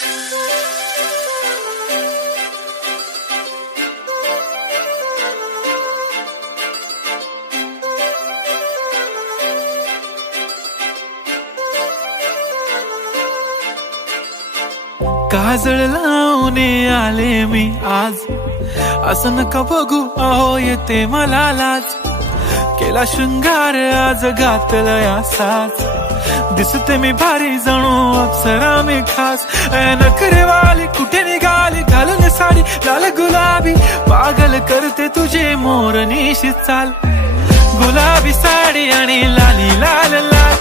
काजळ लावून आले मी आज, असं नका बघू अहो येते मला लाज. केला शृंगार आज घातला या साज, दिसते मी भारी जणू अप्सरा मी खास. नखरेवाली कुठे निघाली घालून साडी लाल गुलाबी, पागल करते तुझे मोरनीशी चाल. गुलाबी साडी आणि लाली लाल लाल,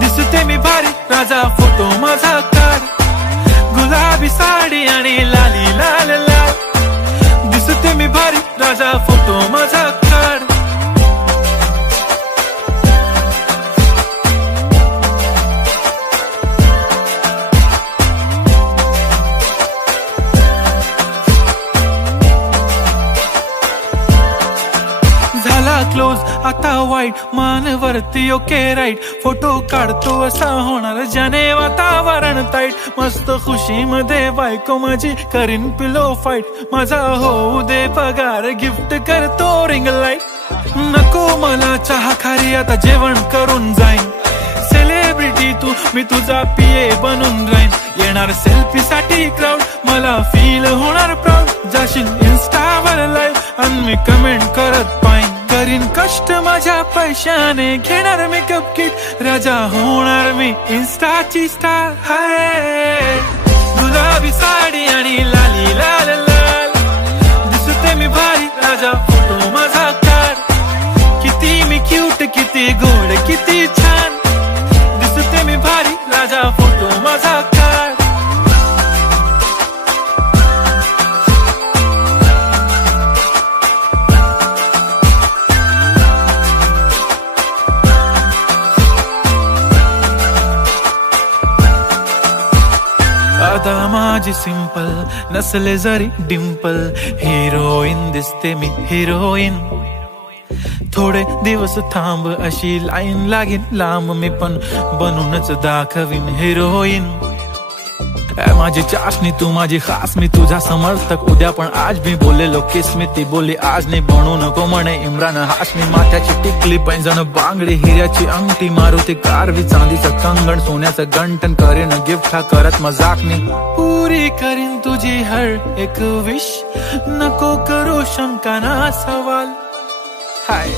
दिसते मी भारी राजा फोटो माझा काढ. गुलाबी साडी आणि लाली लाल लाल, दिसते मी भारी राजा फोटो माझा काढ. झाला क्लोज आता वाईट, मानवरती ओके राईट. फोटो काढतो असा होणार ज्याने वातावरण ताईट. मस्त खुशी मध्ये बायको माझी करीन पिलो फाईट. माझा होऊ दे पगार गिफ्ट करतो रिंग लाईट. नको मला चहा खारी आता जेवण करून जाईन. सेलिब्रिटी तू मी तुझा पिये बनून राहीन. येणार सेल्फी साठी क्राऊड मला फील होणार प्राऊड. जाशील इन्स्टावर लाईव्ह आणि मी कमेंट करत पाईन. करीन कष्ट माझ्या पैशाने घेणार मेकअप किट. राजा होणार मी इन्स्टाची स्टार. हाय गुलाबी साडी आणि लाली लाल लाल, दिसते मी भारी राजा फोटो माझा काढ. किती मी क्यूट किती गोड किती छान, दिसते मी भारी राजा फोटो माझा काढ. आता माझी सिंपल नसले जरी डिंपल, हिरोईन दिसते मी हिरोईन. थोडे दिवस थांब अशी लाईन लागेल लांब, मी पण बनूनच दाखवीन हिरोईन. माझी चाशनी तू माझी खास, मी तुझा समर्थक उद्या पण आज. मी बोललेलो किस मी ती बोलली आज नाही. बनू नको म्हणे इम्रान हाशमी. माथ्याची टिकली पैंजण बांगडी, हिऱ्याची अंगठी, मारुती कारवी, चांदीचं कंगण, सोन्याचं गंटन. करीन गिफ्ट हा करत मजाकनी. पुरी करीन तुझी हर एक विश, नको करू शंका ना सवाल. हाय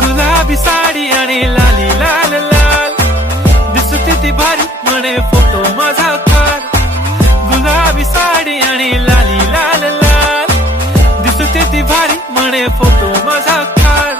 गुलाबी साडी आणि लाली लाल लाल, दिसते ती भारी म्हणे फोटो माझा काढ. गुलाबी साडी आणि लाली लाल लाल, दिसते ती भारी म्हणे फोटो माझा काढ.